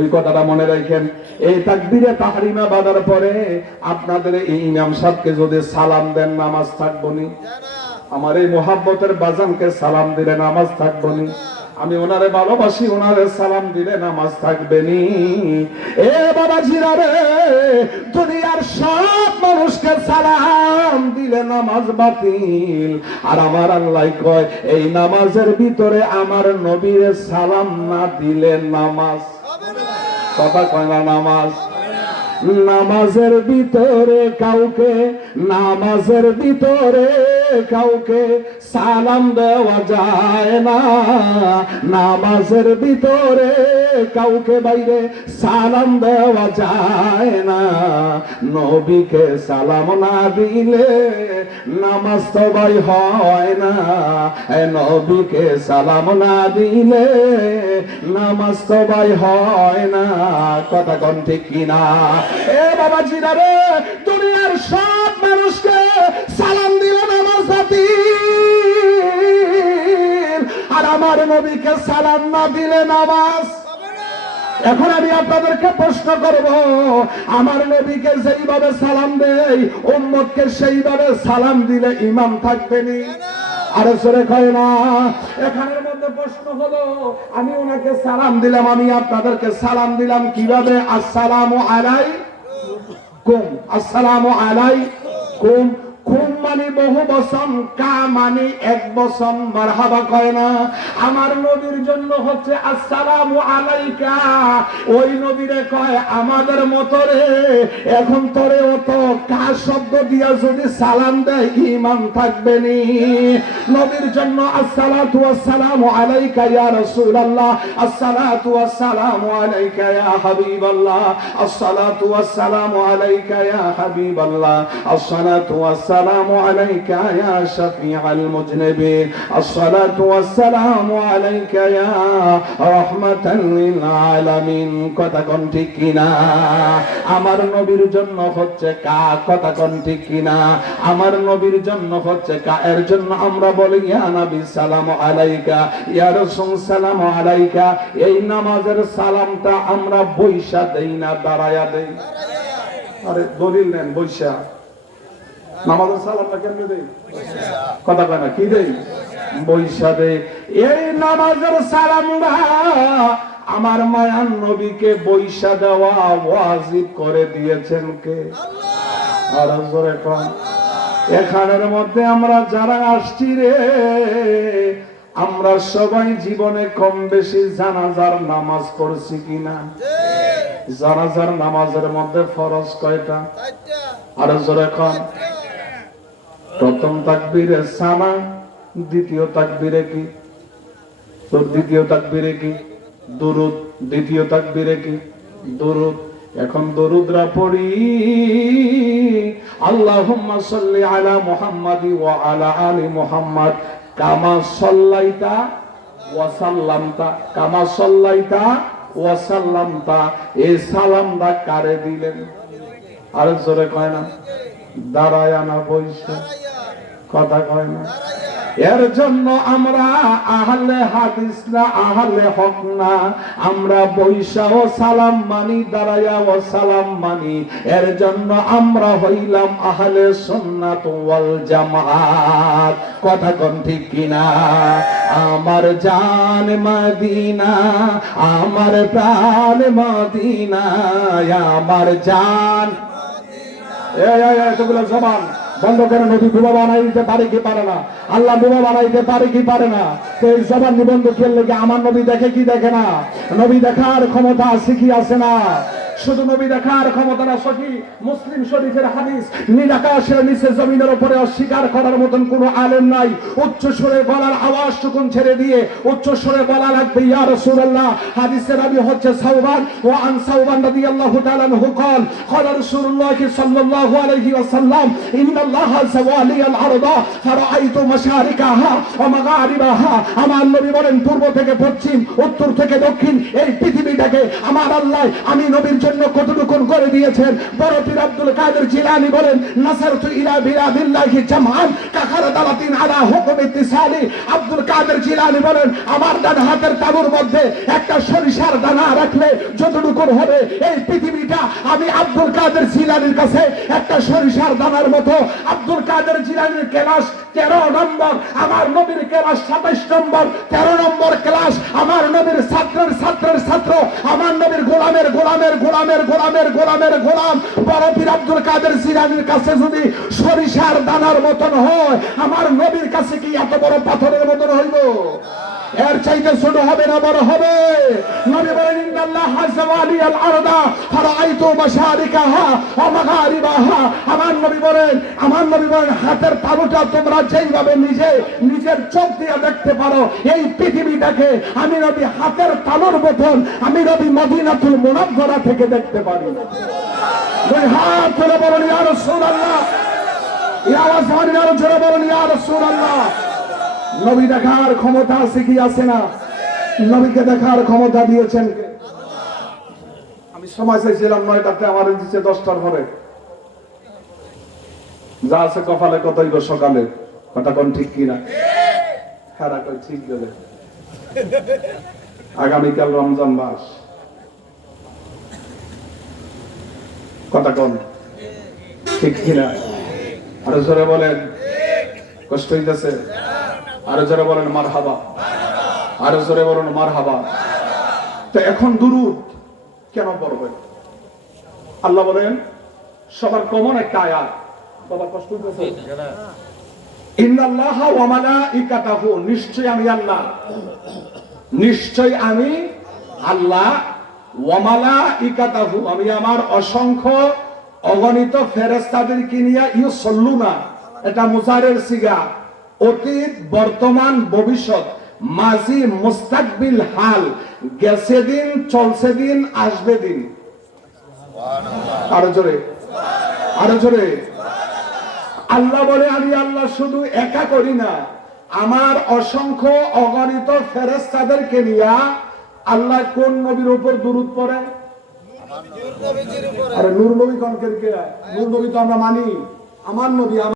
ওই কথাটা মনে রাখেন। এই তাকবীরে তাহরিমা বাঁধার পরে আপনাদের এই ইমাম সাহেবকে যদি সালাম দেন নামাজ থাকবো নি? আমার এই মোহাব্বতের বাজানকে সালাম দিলে নামাজ থাকবো নি? আমি ওনারে ভালোবাসি, ওনারে সালাম দিলে নামাজ থাকবে নি? এ বাবাজিরা রে, দুনিয়ার সব মানুষকে সালাম দিলে নামাজ বাতিল। আর আমার আল্লাহ কয় এই নামাজের ভিতরে আমার নবীরে সালাম না দিলে নামাজ কথা কয় না। নামাজের ভিতরে কাউকে সালাম দেওয়া যায় না। নামাজের ভিতরে কাউকে বাইরে সালাম দেওয়া যায় না। নবীকে সালাম না দিলে নামাজ তো ভাই হয় না। নবীকে সালাম না দিলে নামাজ তো ভাই হয় না। কথা কোন ঠিক কিনা? এ বাবাজিরা রে, দুনিয়ার সব মানুষকে সালাম দিলে নামাজ বাতিল, আর আমার নবীকে সালাম না দিলে নামাজ। এখন আমি আপনাদেরকে প্রশ্ন করব, আমার নবীকে যেইভাবে সালাম দেই উম্মতকে সেইভাবে সালাম দিলে ইমাম থাকবে নি? আরে সরে কয় না। এখানের মধ্যে প্রশ্ন হলো, আমি ওনাকে সালাম দিলাম, আমি আপনাদেরকে সালাম দিলাম কিভাবে? আসসালামু আলাইকুম, আসসালামু আলাইকুম। কুম মানে বহু বচন, কা মানে এক বচন। মারহাবা কয় না? আমার নবীর জন্য হচ্ছে আসসালামু আলাইকা। ওই নবীরে কয় আমাদের মতো রে, এখন তোরে তো কা শব্দ দিয়া যদি সালাম দেয় ঈমান থাকবে নি? নবীর জন্য আসসালাতু ওয়াসসালামু আলাইকা ইয়া রাসূলুল্লাহ, আসসালাতু ওয়াসসালামু আলাইকা ইয়া হাবিবাল্লাহ, আসসালাতু ওয়াসসালামু আলাইকা ইয়া হাবিবাল্লাহ, আসসালাতু السلام عليك يا شفيع المذنبين، الصلاة والسلام عليك يا رحمة للعالمين। কথা কোন ঠিক কিনা? আমার নবীর জন্য হচ্ছে কা, কথা কোন ঠিক কিনা? আমার নবীর জন্য হচ্ছে কা। এর জন্য আমরা বলি ইয়া নবী সালাম আলাইকা, ইয়া রাসূল সালাম আলাইকা। এই নামাজের সালামটা আমরা বৈশা দেই না দাঁড়ায়া দেই? আরে দলিল নেন, বৈশা। নামাজের সালামটা কেমনে দেই? কথা কয় না, কি দেই? বৈশা দেই। এই নামাজের সালামটা আমার মায়ার নবীকে বৈশা দেওয়া ওয়াজিব করে দিয়েছেন কে? আল্লাহ। আর জোরে কোন। এখানের মধ্যে আমরা যারা আসছি রে, আমরা সবাই জীবনে কম বেশি জানাজার নামাজ পড়ছি কিনা? জানাজার নামাজের মধ্যে ফরজ কয়টা? আর জোরে কোন। প্রথম তাকবীরে সানা, দ্বিতীয় তাকবীরে কি? দ্বিতীয় তাকবীরে কি? দুরুদ। দ্বিতীয় তাকবীরে কি? দুরুদ। এখন দরুদরা পড়ি, আল্লাহুম্মা সাল্লি আলা মুহাম্মাদি ওয়া আলা আলি মুহাম্মাদ কামা সাল্লাইতা ওয়া সাল্লামতা, কামা সাল্লাইতা ওয়া সাল্লামতা। এই সালামটা কারে দিলেন? আর জোরে কয় না? দাঁড়ায় না বইসা? কথা কয় না? এর জন্য আমরা আহলে হাদিস না, আহলে হক না। আমরা বইসা ও সালাম মানি, দাঁড়ায়া ও সালাম মানি। এর জন্য আমরা হইলাম আহলে সুন্নাত ওয়াল জামাত। কথা কোন ঠিক কিনা? আমার জান মদিনা, আমার প্রাণ মদিনা, আমার জান। এতগুলো জবান বন্ধ করে। নবী বোমা বানাইতে পারে কি পারে না? আল্লাহ বোমা বানাইতে পারে কি পারে না? তো এই জবান নিবন্ধ খেললে কি আমার নবী দেখে কি দেখে না? নবী দেখার ক্ষমতা আছে কি আছে না? শুধু নবী দেখার ক্ষমতা না, সহি মুসলিম শরীফের হাদিস, নীল আকাশের নিচে জমিনের উপরে অস্বীকার করার মতন কোন আলেম নাই। উচ্চ সুরে বলার আওয়াজ টুকুন ছেড়ে দিয়ে উচ্চ সুরে বলা লাগবে ইয়া রাসূলুল্লাহ। হাদিসের রাবী হচ্ছে সাওবান। ওয়া আন সাওবান রাদিয়াল্লাহু তাআলা আনহু قال قال رسول الله صلى الله عليه وسلم ان الله سوالي الارض فرأيت مشارقها ومغاربها। আমার নবী বলেন পূর্ব থেকে পশ্চিম, উত্তর থেকে দক্ষিণ এই পৃথিবীটাকে আমার আল্লাহ আমি নবীর জন্য কতটুকু করে দিয়েছেন। বড় পীর আব্দুল কাদের জিলানী বলেন নাসারতু ইলা বিরাদিল্লাহি জামআন কাখারাতালাতিন আলা হুকম ইত্তিসালি। আব্দুল কাদের জিলানী বলেন আমার ডান হাতের তালুর মধ্যে একটা সরিষার দানা রাখলে যতটুকু যখন হবে এই পৃথিবীটা আমি আব্দুল কাদের জিলানীর কাছে একটা সরিষার দানার মতো। আব্দুল কাদের জিলানীর ক্লাস 13 নম্বর, আমার নবীর ক্লাস 27 নম্বর। 13 নম্বর ক্লাস আমার নবীর ছাত্রের ছাত্রের ছাত্র, আমার নবীর গোলামের গোলামের গোলামের গোলামের গোলামের গোলাম বড় পীর আব্দুল কাদের জিলানীর কাছে যদি সরিষার দানার মতন হয়, আমার নবীর কাছে কি এত বড় পাথরের মতন হইব? এর চাইতে ছোট হবে না বড় হবে? নবী বলেন ইন্নাল্লাহ যাওয়ালিয়াল আরদা ফারাআইতু মাশারিকাহা ওয়া মাগারিবাহা। আমার নবী বলেন হাতের তালুটা তোমরা যেইভাবে নিজের চোখ দিয়ে দেখতে পারো, এই পৃথিবীটাকে আমি নবী হাতের তালুর মতন আমি নবী মদিনাতুল মুনাওয়ারা থেকে দেখতে পারি। দুই হাত তুলে বলেন ইয়া রাসূলুল্লাহ, এই আওয়াজ মানি আরো জোরে বলেন ইয়া রাসূলুল্লাহ। নবী দেখার ক্ষমতা আছে কি আছে না? নবীকে দেখার ক্ষমতা দিয়েছেন কে? আমি সময় চাইছিলাম 9টাতে, আমার দিচ্ছে 10টার পরে। যা আছে কপালে কতই গো সকালে, কথা কোন ঠিক কিনা? হ্যাঁ কই ঠিক গেলে। আগামীকাল রমজান মাস, কথা কোন ঠিক কিনা? আরো জোরে বলেন। কষ্ট হইতেছে? আরো জোরে বলেন মারহাবা, আরো জোরে বলেন মারহাবা। তো এখন দুরূদ কেন পড়বে? আল্লাহ বলেন সবার কমন একটা আয়াত। বাবা কষ্ট হইতেছে? ইন্নাল্লাহা ওয়া মালাইকাতাহু, নিশ্চয় আমি আল্লাহ, নিশ্চয় আমি আল্লাহ, ওয়া মালাইকাতাহু আমি আমার অসংখ্য অগণিত ফেরেশতাদেরকে নিয়ে ইউসাল্লুনা, এটা মুজারের সিগা, অতীত বর্তমান ভবিষ্যৎ, মাজি মুস্তাকবিল হাল, গেছে দিন চলছে দিন আসবে দিন। আরো জোরে, আরো জোরে। আল্লাহ বলে আমি আল্লাহ শুধু একা করি না, আমার অসংখ্য অগণিত ফেরেশতাদেরকে নিয়ে আল্লাহ কোন নবীর উপর দুরূদ পড়ে? আরে নূর নবী কোন কে? নূর নবী তো আমরা মানি, আমার নবী।